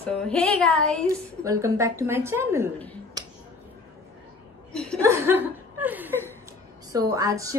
So hey guys, welcome back to my channel. So आज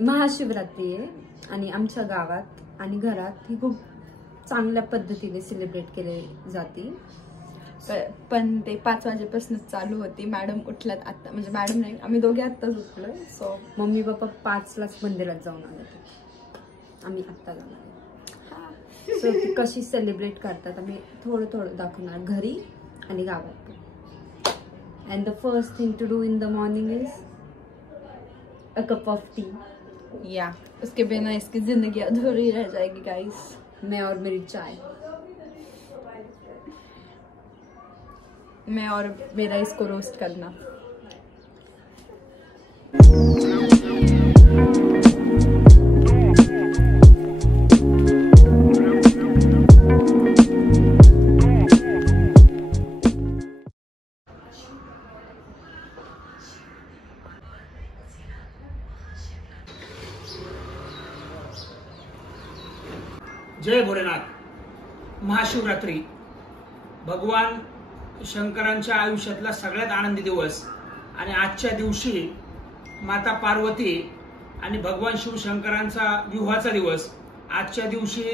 महाशिवरात्री आहे आणि आमच्या गावात आणि घरात ही खूप चांगल्या पद्धतीने सेलिब्रेट केले जाते. पण ते 5 वाजेपासूनच चालू होती. मॅडम उठल्यात आता, म्हणजे मॅडम नाही, आम्ही दोघे आत्ताच उठलो. सो मम्मी पप्पा 5लाच मंदिरात जाऊन आले, आम्ही आत्ता जाणार. सो ती कशी सेलिब्रेट करतात आम्ही थोडं थोडं दाखवणार घरी आणि गावात. And the first thing to do in the morning is a cup of tea. या उसके बिना इसकी जिंदगी अधूरी रह जाएगी गाइस. मैं और मेरी चाय, मैं और मेरा इसको रोस्ट करना. जय भोलेनाथ. महाशिवरात्री भगवान शंकरांच्या आयुष्यातला सगळ्यात आनंदी दिवस आणि आजच्या दिवशी माता पार्वती आणि भगवान शिवशंकरांचा विवाहाचा दिवस. आजच्या दिवशी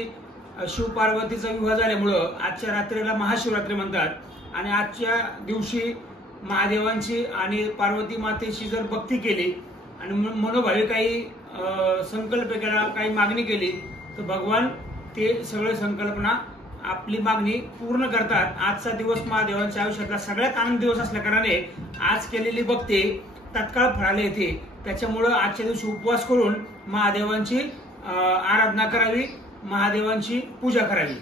शिव पार्वतीचा विवाह झाल्यामुळं आजच्या रात्रीला महाशिवरात्री म्हणतात. आणि आजच्या दिवशी महादेवांची आणि पार्वती मातेची जर भक्ती केली आणि मनोभावी काही संकल्प केला, काही मागणी केली तर भगवान ते सगळे संकल्पना आपली मागणी पूर्ण करतात. आजचा दिवस महादेवांच्या आयुष्यातला सगळ्यात आनंद दिवस असल्या कारणाने आज केलेली भक्ती तत्काळ फळाला येते. त्याच्यामुळं आजच्या दिवशी उपवास करून महादेवांची आराधना करावी, महादेवांची पूजा करावी.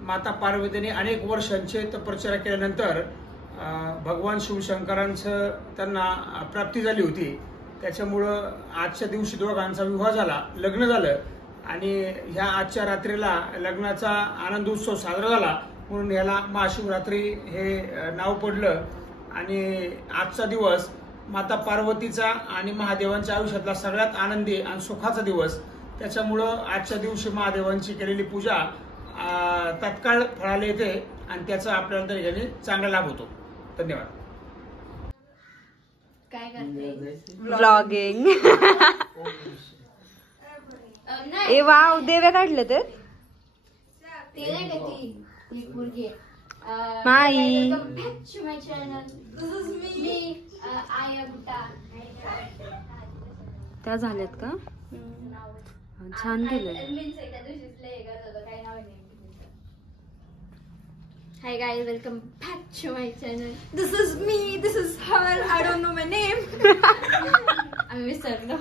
माता पार्वतीने अनेक वर्षांचे तपश्चर्या केल्यानंतर भगवान शिवशंकरांचं त्यांना प्राप्ती झाली होती. त्याच्यामुळं आजच्या दिवशी दोघांचा विवाह झाला, लग्न झालं आणि ह्या आजच्या रात्रीला लग्नाचा आनंद उत्सव साजरा झाला म्हणून याला महाशिवरात्री हे नाव पडलं. आणि आजचा दिवस माता पार्वतीचा आणि महादेवांच्या आयुष्यातला सगळ्यात आनंदी आणि सुखाचा दिवस. त्याच्यामुळं आजच्या दिवशी महादेवांची केलेली पूजा तत्काळ फळाला येते आणि त्याचा आपल्याला तरी चांगला लाभ होतो. धन्यवाद. काय करते? व्लॉगिंग. ए वाव, देव्या काढले ते माई. त्या झाल्यात का? छान केलंय. Hi guys, welcome back to my channel. This is me, this is her, I don't know my name. I'm विसरलो.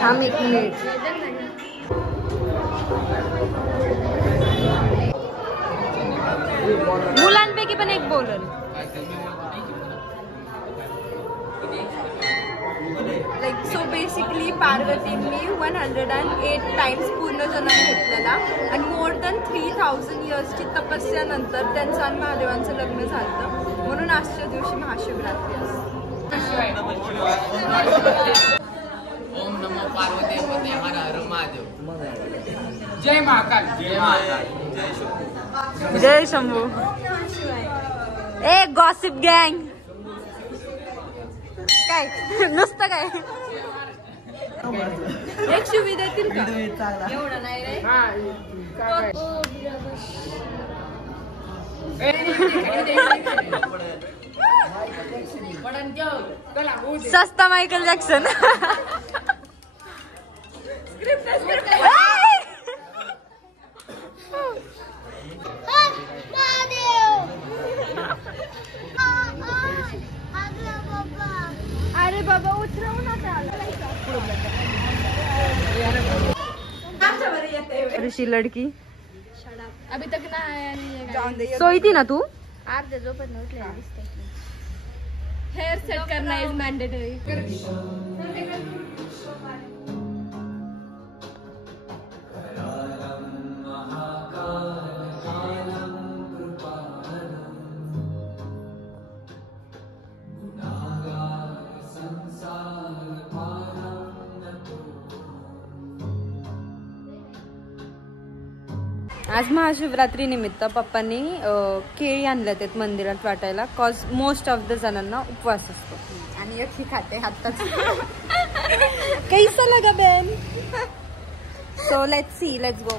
थांब एक मिनिट. मुलांपैकी पण एक बोलल. Like so basically पार्वतींनी 108 टाइम्स पूर्ण जन्म घेतलेला आणि मोर दॅन 3000 इयर्सची तपस्यानंतर त्यांचं आणि महादेवांचं लग्न झालं. म्हणून आजच्या दिवशी महाशिवरात्री असते. ओम नमो पार्वती पते हर हर महादेव. जय महाकाल. जय महाकाल. जय शंभू. ए गॉसिप गँग. काय नुसतं काय एक शिवी देतील का? एवढं नाही रे. सस्ता मायकल जॅक्सन. अरे बाबा उतरवू नका. ऋषी लड़की. Shut up. अभी तक ना आया नहीं है। सोईती ना तू? अर्ध्या झोपेत उठले हेअर सेट करना इज मॅन्डेटरी. आज महाशिवरात्री निमित्त पप्पांनी केळी आणल्या आहेत मंदिरात वाटायला. कॉज मोस्ट ऑफ द जणांना उपवास असतो आणि एक ही खाते आत्ताच. कैसा लगा बेन? So let's see, let's go.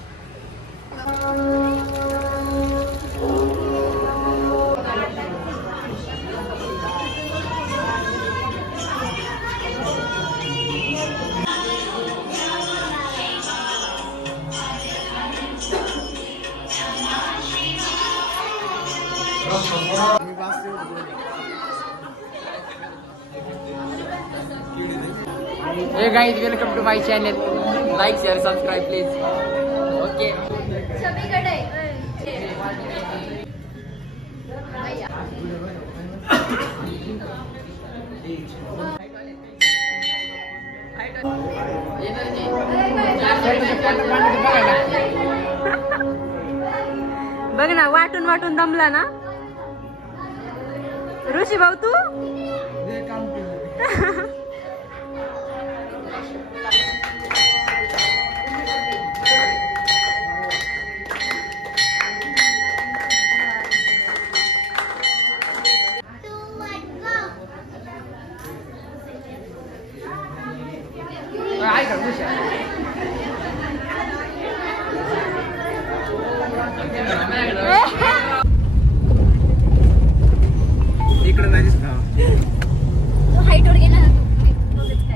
Hey guys, welcome to my channel. Like, share, subscribe, please. Okay. बघ ना, वाटून वाटून दमला ना ऋषी भाऊ तू. इकडे नाहीस ना. हाईटवर गेला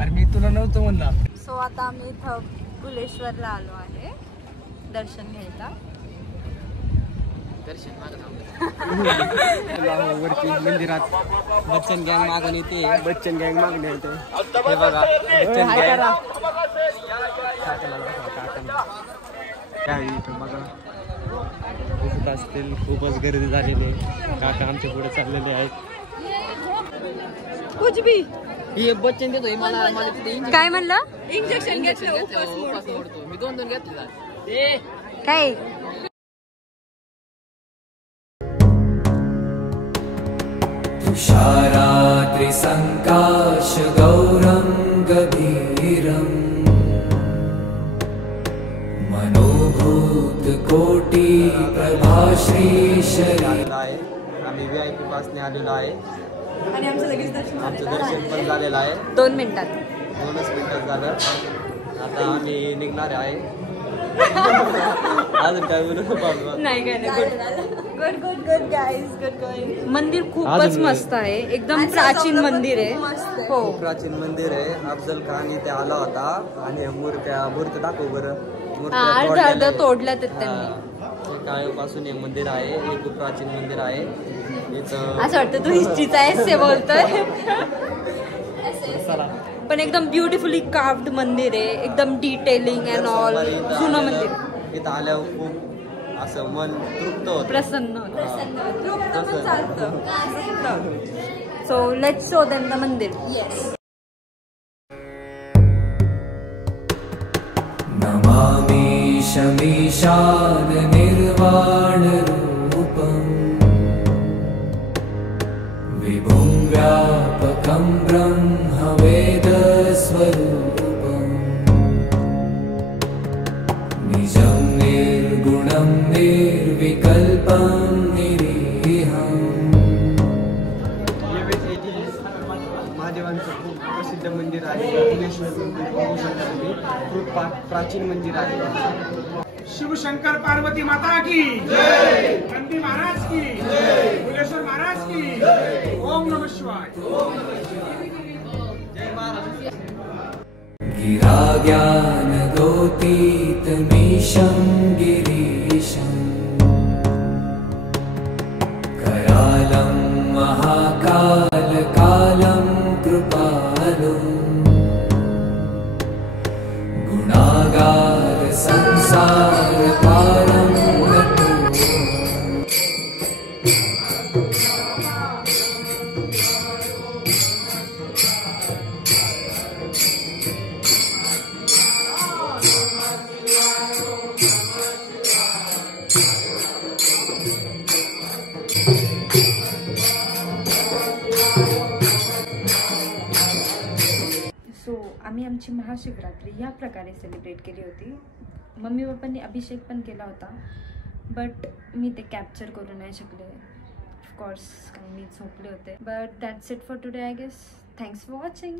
अरे मी तुला नव्हतं म्हणला. सो आता आम्ही इथं कुलेश्वरला आलो आहे दर्शन घ्यायला. दर्शन वरती मंदिरात बच्चन गँग मागून येते. बच्चन गँग मागून येते. हे बघा बच्चन गँग काय इथं बघा दिसत असतील. खूपच गर्दी झालेली आहे. काका आमच्या पुढे चाललेले आहेत. कुछ भी हे बच्चन देतो मला. काय म्हणलं? इंजेक्शन घेतलं उपास मोडतो मी. 2 घेतले काय. तुषाराद्रि संकाश गौरं गभीरं मनोभूत कोटि प्रभाश्री शरीर. आम्ही VIP पासने आलेलो आहे आणि आमचं लगेच दर्शन आमचं दर्शन पण झालेलं आहे. 2 मिनिटात. 2च मिनिटात झालं. आता आम्ही निघणार आहे. अजून काय बोलू? नाही काय good good good guys, good going. मंदिर खूपच मस्त आहे. एकदम प्राचीन मंदिर आहे. हो, प्राचीन मंदिर आहे. अफजल खान इथे आला होता आणि मूर्ती दाखव बरं. अर्ध तोडल्यात त्यांनी. काळपासून हे मंदिर आहे. हे खूप प्राचीन मंदिर आहे. इथं असं वाटतं तू हिस्ट्रीचा एसे बोलतोय. पण एकदम ब्युटिफुली कार्व्ड मंदिर आहे. एकदम डिटेलिंग अँड ऑल. जुनं मंदिर. इथं आल्यावर खूप असं मन तृप्त होतं. प्रसन्न. So let's show them the mandir. Yes. नमामि शमीशान निर्वाण रूपं विभुं व्यापकं ब्रह्म वेद स्वरूपं निजं निर्गुणं निर्विकल्पं निरीहम्. महादेवांचं खूप प्रसिद्ध मंदिर आहे. कुलेश्वर मंदिर बघू शकता तुम्ही. खूप प्राचीन मंदिर आहे. शिवशंकर पार्वती माता की जय. नंदी महाराज की जय. कुलेश्वर महाराज की जय. ओम नमः शिवाय. जय महाराज. गिरा ज्ञान गोतीत मीशं गिरीशं करालं महाकाल कालं कृपालु गुणागार संसार पारं नतोऽहम्. आम्ही आमची महाशिवरात्री ह्या प्रकारे सेलिब्रेट केली होती. मम्मी पप्पांनी अभिषेक पण केला होता, बट मी ते कॅप्चर करू नाही शकले ऑफकोर्स, कारण मी झोपले होते. But that's it for today I guess. Thanks for watching.